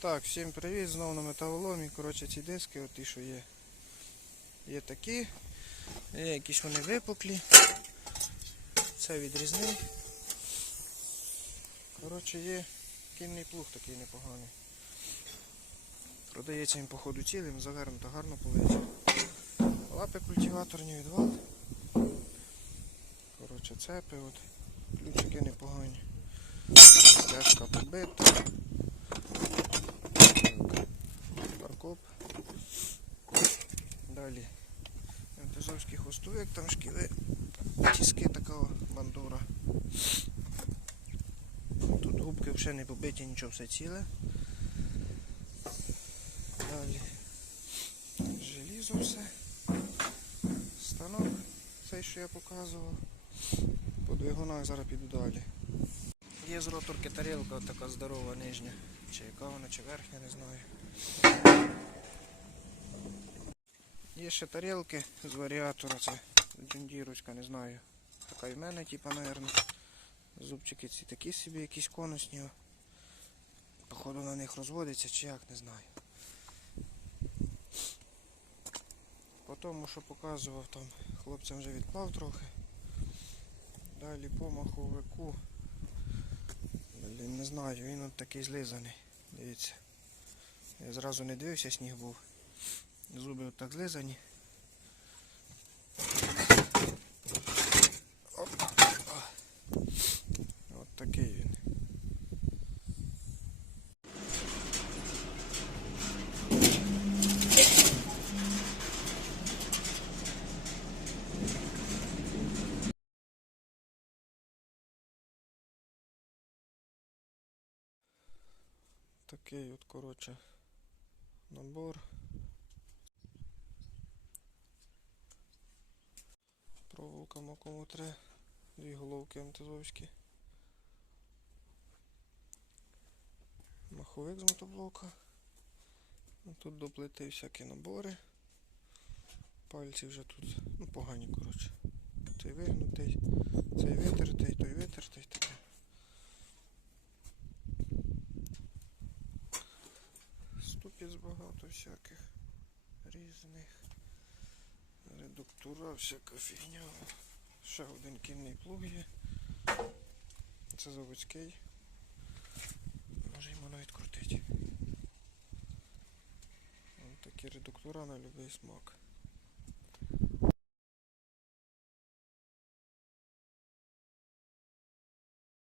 Так, всім привіт, знову на металоломі. Коротше, ці диски, от ті, що є. Є такі, є якісь вони випуклі. Це відрізний. Коротше, є кінний плуг такий непоганий. Продається він походу цілим, завернуто гарно полиці. Лапи культиваторні відвал. Коротше, цепи, от. ключики непогані. Стяжка побита. Паркоп. Далі. МТЗовський хвостовик, там шкіли, тіски такого бандура. Тут губки вже не побиті, нічого все ціле. Далі. Желізо все. Станок, цей, що я показував. По двигунах зараз піду далі. Є з роторки тарілка, така здорова нижня. Чи яка вона, чи верхня, не знаю. Є ще тарілки з варіатора, це джундіровська, не знаю. Така і в мене, типа, наверно. Зубчики ці такі собі, якісь конусні. Походу на них розводиться чи як, не знаю. По тому, що показував там, хлопцям вже відклав трохи. Далі по маховику. Блін, не знаю, він от такий злизаний. Дивіться. Я зразу не дивився, сніг був. Зуби от так злизані. Оп. От такий він. Такий от, коротше, набор. Проволока макомотре, дві головки МТЗовські. Маховик з мотоблока. Ну, Тут до плити всякі набори. Пальці вже тут, ну погані, коротше. Цей вигнутий, цей витертий Ступіць багато всяких різних. Редуктура, всяка фігня. Ще один кінний плуг є. Це заводський. Може йому навіть крутити. Ось такі редуктура на будь-який смак.